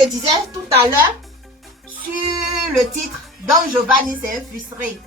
je disais tout à l'heure, sur le titre, Don Giovanni, c'est un frustré.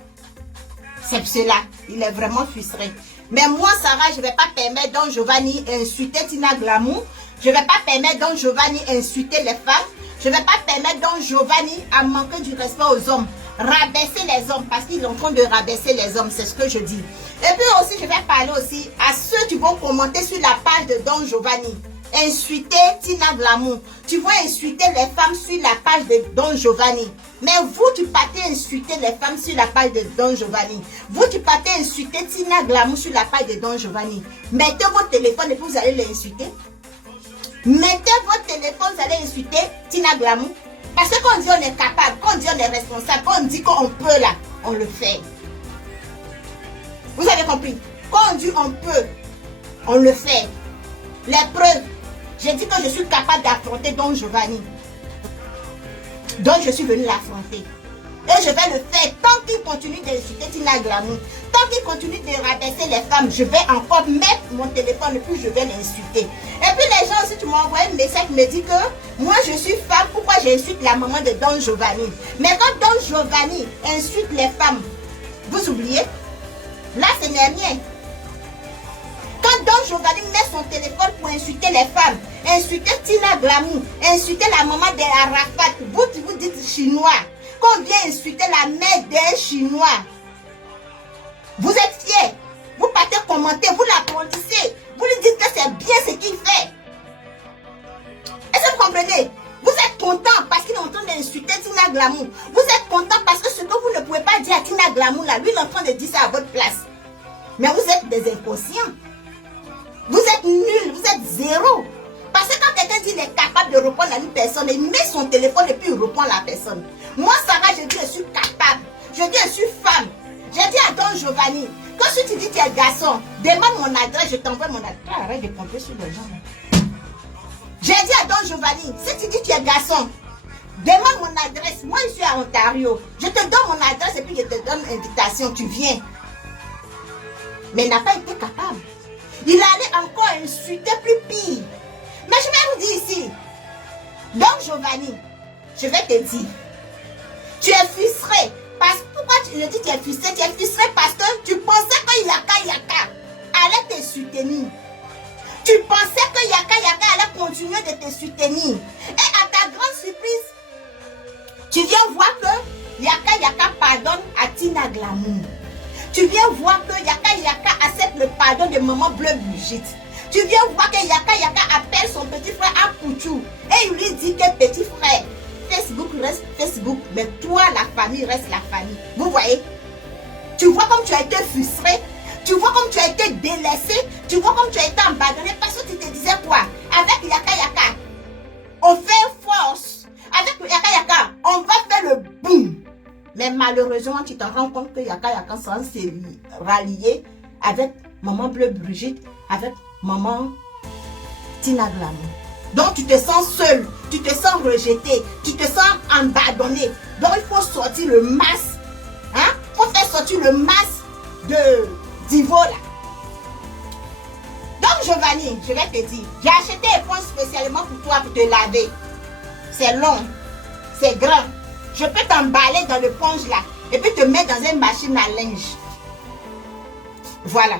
C'est cela, il est vraiment frustré. Mais moi, Sarah, je ne vais pas permettre Don Giovanni insulter Tina Glamour. Je ne vais pas permettre Don Giovanni insulter les femmes. Je ne vais pas permettre Don Giovanni à manquer du respect aux hommes. Rabaisser les hommes, parce qu'il est en train de rabaisser les hommes, c'est ce que je dis. Et puis aussi, je vais parler aussi à ceux qui vont commenter sur la page de Don Giovanni. Insulter Tina Glamour. Tu vas insulter les femmes sur la page de Don Giovanni. Mais vous, tu partez insulter les femmes sur la page de Don Giovanni. Vous, tu partez insulter Tina Glamour sur la page de Don Giovanni. Mettez votre téléphone et puis vous allez l'insulter. Mettez votre téléphone, vous allez insulter Tina Glamour. Parce que quand on dit on est capable, quand on dit on est responsable, quand on dit qu'on peut là, on le fait. Vous avez compris? Quand on dit on peut, on le fait. Les preuves. J'ai dit que je suis capable d'affronter Don Giovanni. Donc je suis venue l'affronter. Et je vais le faire tant qu'il continue d'insulter Tina Glamour. Tant qu'il continue de rabaisser les femmes, je vais encore mettre mon téléphone et puis je vais l'insulter. Et puis les gens aussi, tu m'as envoyé un message qui me dit que moi je suis femme, pourquoi j'insulte la maman de Don Giovanni? Mais quand Don Giovanni insulte les femmes, vous oubliez? Là ce n'est rien. Quand Don Giovanni met son téléphone pour insulter les femmes, insulter Tina Glamour, insulter la maman de Arafat, vous dites chinois. Quand on vient insulter la mère d'un chinois, vous êtes fiers, vous partez commenter, vous l'applaudissez, vous lui dites que c'est bien ce qu'il fait. Est-ce que vous comprenez? Vous êtes content parce qu'il est en train d'insulter Tina Glamour. Vous êtes content parce que ce que vous ne pouvez pas dire à Tina Glamour, là, lui il est en train de dire ça à votre place. Mais vous êtes des inconscients. Vous êtes nuls, vous êtes zéro. Parce que quand quelqu'un dit qu'il est capable de répondre à une personne, il met son téléphone et puis il répond à la personne. Moi, Sarah, je dis je suis capable. Je dis je suis femme. J'ai dit à Don Giovanni, quand si tu dis que tu es garçon, demande mon adresse, je t'envoie mon adresse. Arrête de compter sur les gens. J'ai dit à Don Giovanni, si tu dis que tu es garçon, demande mon adresse. Moi, je suis à Ontario. Je te donne mon adresse et puis je te donne l'invitation. Tu viens. Mais il n'a pas été capable. Il allait encore insulter plus pire. Mais je vais vous dire ici, Don Giovanni, je vais te dire, tu es frustré. Parce que pourquoi tu dis que tu es frustré? Tu es frustré parce que tu pensais que Yaka allait te soutenir. Tu pensais que Yaka allait continuer de te soutenir. Et à ta grande surprise, tu viens voir que Yaka pardonne à Tina Glamour. Tu viens voir que Yaka accepte le pardon de maman Bleu Brigitte. Tu viens voir que Yaka appelle son petit frère Apouchou. Et il lui dit que petit frère, Facebook reste Facebook, mais toi, la famille reste la famille. Vous voyez? Tu vois comme tu as été frustré. Tu vois comme tu as été délaissé. Tu vois comme tu as été abandonné parce que tu te disais quoi? Avec Yaka, on fait force. Avec Yaka, on va faire le boom. Mais malheureusement, tu te rends compte que Yaka s'est rallié avec maman Bleu Brigitte, avec maman Tina Glamour. Donc tu te sens seul, tu te sens rejeté, tu te sens abandonné. Donc il faut sortir le masque. Hein? Il faut faire sortir le masque de Divo là. Donc Giovanni, je vais te dire, j'ai acheté un éponge spécialement pour toi pour te laver. C'est long, c'est grand. Je peux t'emballer dans l'éponge là et puis te mettre dans une machine à linge. Voilà.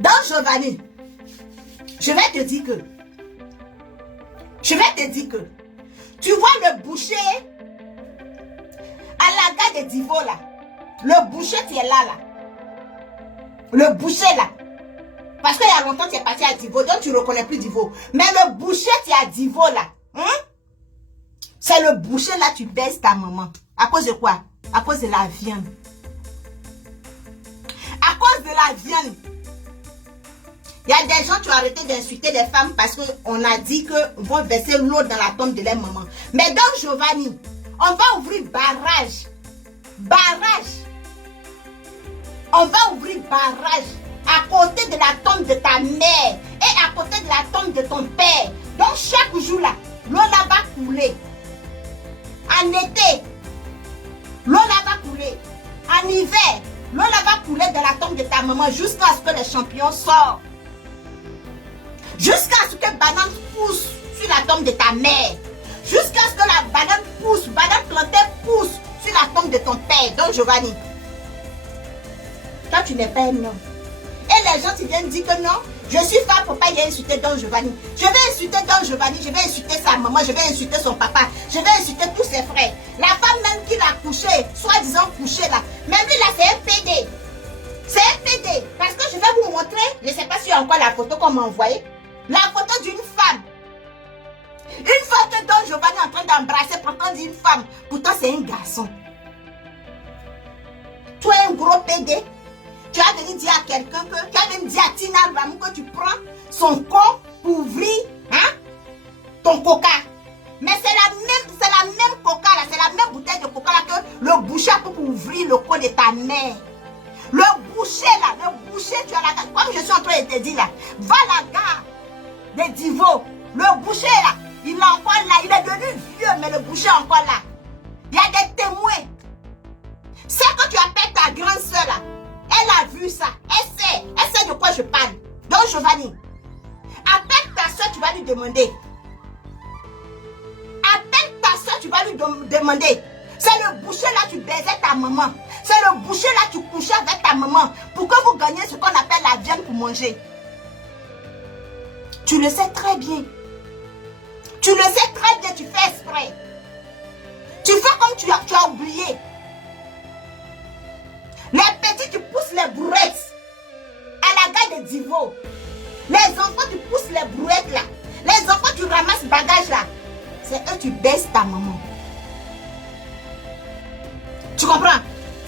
Donc Giovanni, je vais te dire que tu vois le boucher à la gare de Divo là. Le boucher qui est là. Le boucher là. Parce qu'il y a longtemps tu es parti à Divo, donc tu ne reconnais plus Divo. Mais le boucher qui est à Divo là, hein? C'est le boucher là, tu baisses ta maman. À cause de quoi? À cause de la viande. À cause de la viande. Il y a des gens qui ont arrêté d'insulter les femmes parce qu'on a dit qu'ils vont verser l'eau dans la tombe de leur maman. Mais donc Giovanni, on va ouvrir barrage. Barrage. On va ouvrir barrage à côté de la tombe de ta mère et à côté de la tombe de ton père. Donc chaque jour là, l'eau là va couler. En été, l'eau là va couler. En hiver, l'eau là va couler dans la tombe de ta maman jusqu'à ce que les champignons sortent. Jusqu'à ce que banane pousse sur la tombe de ta mère. Jusqu'à ce que la banane pousse, banane plantée pousse sur la tombe de ton père, Don Giovanni. Toi, tu n'es pas un homme. Et les gens, tu viens dire que non, je suis femme pour pas y insulter Don Giovanni. Je vais insulter Don Giovanni, je vais insulter sa maman, je vais insulter son papa, je vais insulter tous ses frères. La femme même qui l'a couché, soi-disant couché là, même lui là, c'est un PD. C'est un PD. Parce que je vais vous montrer, je ne sais pas si encore la photo qu'on m'a envoyée, la photo d'une femme. Une femme que Don Giovanni est en train d'embrasser, pourtant dit une femme, pourtant c'est un garçon. Tu es un gros PD. Tu as venu dire à quelqu'un que, tu as venu dire à Tina Glamou que tu prends son corps pour ouvrir ton coca. Mais c'est la même coca là, c'est la même bouteille de coca là que le boucher a pour ouvrir le corps de ta mère. Le boucher là, le boucher, tu as la gare. Comme je suis en train de te dire là, va à la gare de Divo. Le boucher là, il est encore là, il est devenu vieux, mais le boucher est encore là. Il y a des témoins. C'est que tu appelles ta grande soeur là. Elle a vu ça. Elle sait de quoi je parle. Donc Giovanni, appelle ta soeur, tu vas lui demander. Appelle ta soeur, tu vas lui demander. C'est le boucher là, tu baisais ta maman. C'est le boucher là, tu couchais avec ta maman. Pour que vous gagnez ce qu'on appelle la viande pour manger. Tu le sais très bien. Tu le sais très bien, tu fais exprès. Tu fais comme tu as oublié. Les petits, tu pousses les brouettes à la gare de Divo. Les enfants, tu pousses les brouettes là. Les enfants, tu ramasses bagages là. C'est eux, tu baisses ta maman. Tu comprends?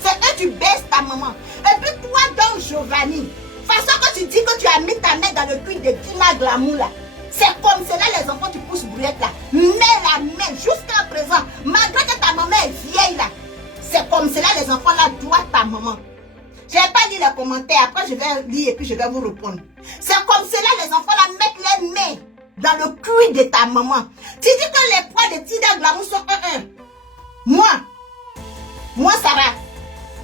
C'est eux, tu baisses ta maman. Et puis toi, Don Giovanni, façon que tu dis que tu as mis ta main dans le cul de Tina Glamou là. C'est comme cela, les enfants, tu pousses brouettes là. Mets la main jusqu'à présent. Malgré que ta maman est vieille là. C'est comme cela, les enfants là doivent ta maman. Je n'ai pas lu les commentaires, après je vais lire et puis je vais vous répondre. C'est comme cela, les enfants là mettent les mains dans le cul de ta maman. Tu dis que les poids de Tina Glamou sont 1-1. Moi Sarah,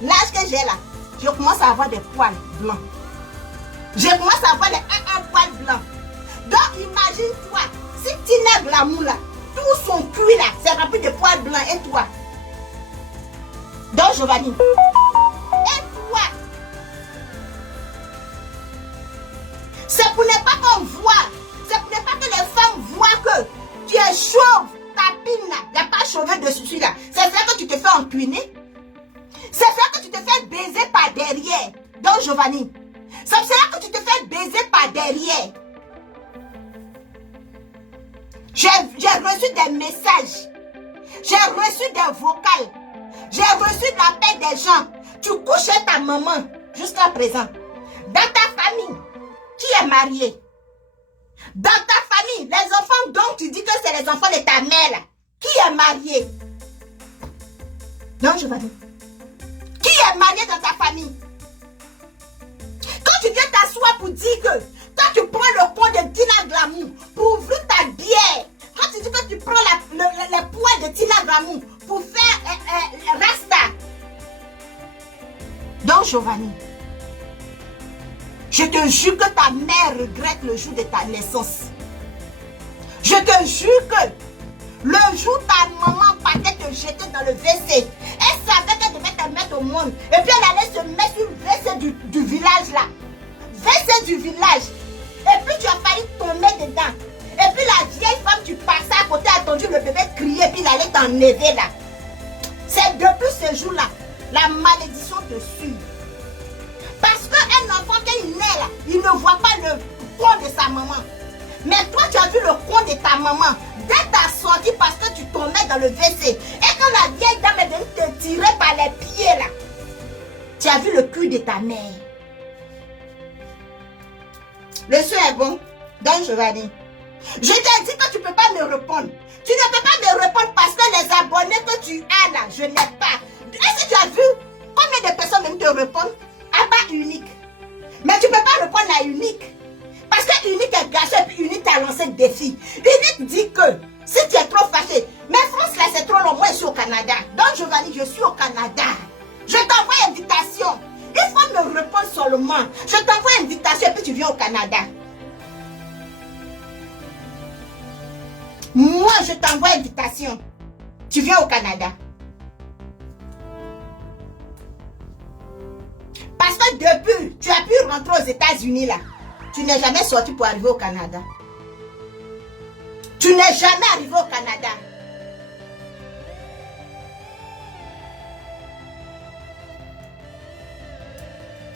l'âge que j'ai là, je commence à avoir des poils blancs. Je commence à avoir des 1-1 poils blancs. Donc imagine-toi, si Tina Glamou là, tout son cul là, c'est rempli de poils blancs et toi. Donc Giovanni, et toi, c'est pour ne pas qu'on voit, c'est pour ne pas que les femmes voient que tu es chauve, ta pine là, il n'y a pas chauve dessus là. C'est ça que tu te fais encuiner. C'est ça que tu te fais baiser par derrière. Donc Giovanni, c'est pour cela que tu te fais baiser par derrière. J'ai reçu des messages, j'ai reçu des vocales. J'ai reçu l'appel des gens. Tu couches ta maman jusqu'à présent. Dans ta famille, qui est marié? Dans ta famille, les enfants dont tu dis que c'est les enfants de ta mère, là, qui est marié? Non, je vais dire. Qui est marié dans ta famille? Quand tu viens t'asseoir pour dire que quand tu prends le poids de Tina Glamou pour ouvrir ta bière, quand tu dis que tu prends le poids de Tina Glamou pour faire Rasta. Donc Giovanni, je te jure que ta mère regrette le jour de ta naissance. Je te jure que le jour où ta maman partait te jeter dans le WC, elle savait qu'elle devait te mettre au monde. Et puis elle allait se mettre sur le WC du village là. WC du village. Et puis tu as failli tomber dedans. Et puis la vieille femme, tu passais à côté, a entendu le bébé crier, et puis il allait t'enlever là. C'est depuis ce jour-là, la malédiction te suit. Parce qu'un enfant, quand il naît là, il ne voit pas le corps de sa maman. Mais toi, tu as vu le corps de ta maman. Dès ta sortie, parce que tu tombais dans le WC. Et quand la vieille dame est venue te tirer par les pieds là, tu as vu le cul de ta mère. Le son est bon. Donc Giovanni, je t'ai dit que tu ne peux pas me répondre. Tu ne peux pas me répondre parce que les abonnés que tu as là, je n'ai pas. Est-ce que tu as vu combien de personnes viennent te répondre? À part Unique. Mais tu ne peux pas répondre à Unique. Parce que Unique est gâché et puis Unique t'a lancé le défi. Unique dit que si tu es trop fâché, mais France là c'est trop long, moi je suis au Canada. Donc Giovanni, je suis au Canada. Je t'envoie une invitation. Il faut me répondre seulement. Je t'envoie une invitation et puis tu viens au Canada. Moi, je t'envoie invitation. Tu viens au Canada. Parce que depuis, tu as pu rentrer aux États-Unis là. Tu n'es jamais sorti pour arriver au Canada. Tu n'es jamais arrivé au Canada.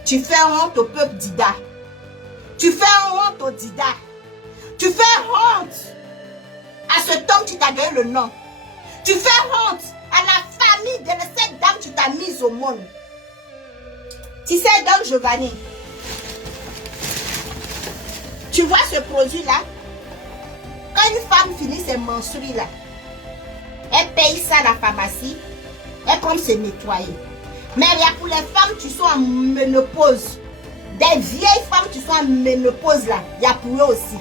Tu fais honte au peuple d'Ida. Tu fais honte au Dida. Tu fais honte à cet homme qui t'a donné le nom. Tu fais honte à la famille de cette dame qui t'a mise au monde. Tu sais, Don Giovanni, tu vois ce produit-là? Quand une femme finit ses menstrues là, elle paye ça à la pharmacie, elle prend se nettoyer. Mais il y a pour les femmes qui sont en ménopause, des vieilles femmes qui sont en ménopause là, il y a pour eux aussi.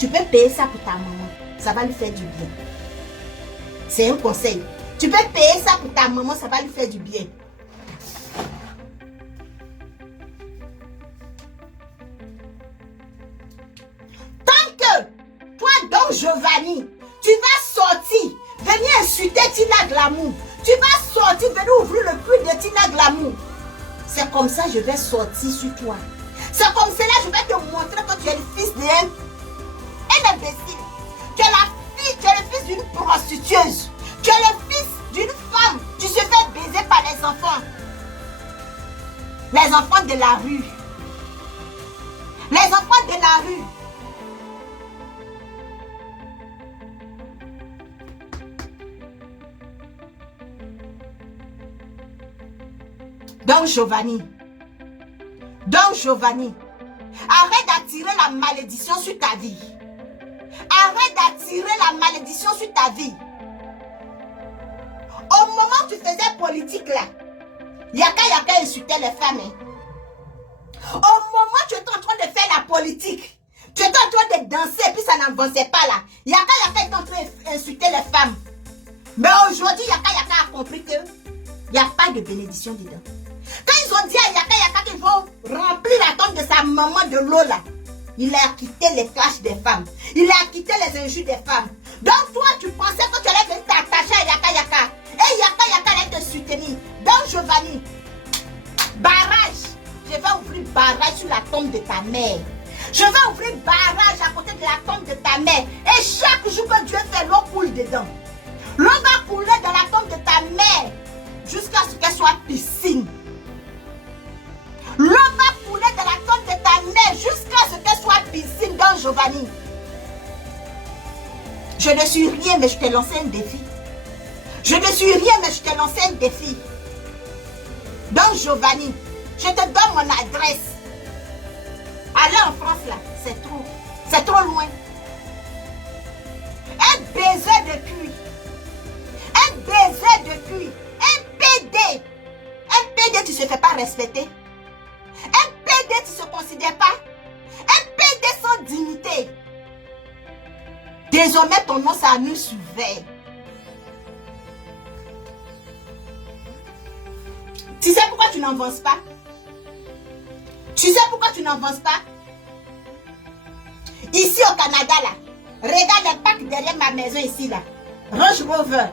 Tu peux payer ça pour ta maman, ça va lui faire du bien. C'est un conseil. Tu peux payer ça pour ta maman, ça va lui faire du bien. Tant que toi, Don Giovanni, tu vas sortir, venir insulter Tina Glamour. Tu vas sortir, venir ouvrir le cul de Tina Glamour. C'est comme ça que je vais sortir sur toi. C'est comme cela que je vais te montrer que tu es le fils d'un imbécile. Tu es le fils d'une prostitueuse. Tu es le fils d'une femme. Tu se fais baiser par les enfants. Les enfants de la rue. Les enfants de la rue. Don Giovanni, arrête d'attirer la malédiction sur ta vie. Arrête d'attirer la malédiction sur ta vie. Au moment où tu faisais politique là, Yaka insultait les femmes. Au moment où tu étais en train de faire la politique, tu étais en train de danser et puis ça n'avançait pas là. Yaka était en train d'insulter les femmes. Mais aujourd'hui, Yaka a compris qu'il n'y a pas de bénédiction dedans. Quand ils ont dit à Yaka qu'ils vont remplir la tombe de sa maman de l'eau là, il a quitté les clashs des femmes. Il a quitté les injures des femmes. Donc toi, tu pensais que tu allais venir t'attacher à Yaka. Et Yaka allait te soutenir. Donc Giovanni, barrage. Je vais ouvrir barrage sur la tombe de ta mère. Je vais ouvrir barrage à côté de la tombe de ta mère. Et chaque jour que Dieu fait, l'eau coule dedans. L'eau va couler dans la tombe de ta mère jusqu'à ce qu'elle soit piscine. L'eau va couler dans la tombe de ta mère jusqu'à ce qu'elle soit piscine, Don Giovanni. Je ne suis rien, mais je t'ai lancé un défi. Je ne suis rien, mais je t'ai lancé un défi. Don Giovanni, je te donne mon adresse. Aller en France là, c'est trop loin. Un baiser de cuir. Un baiser de cuir. Un PD. Un PD, tu ne se fais pas respecter. Un PD, tu ne se considères pas. Un PD sans dignité. Désormais, ton nom, ça nous surveille. Tu sais pourquoi tu n'avances pas? Tu sais pourquoi tu n'avances pas? Ici au Canada, là, regarde les packs derrière ma maison ici, là. Range Rover,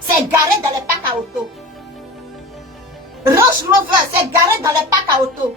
c'est garé dans les packs à auto. Range Rover, c'est garé dans les packs à auto.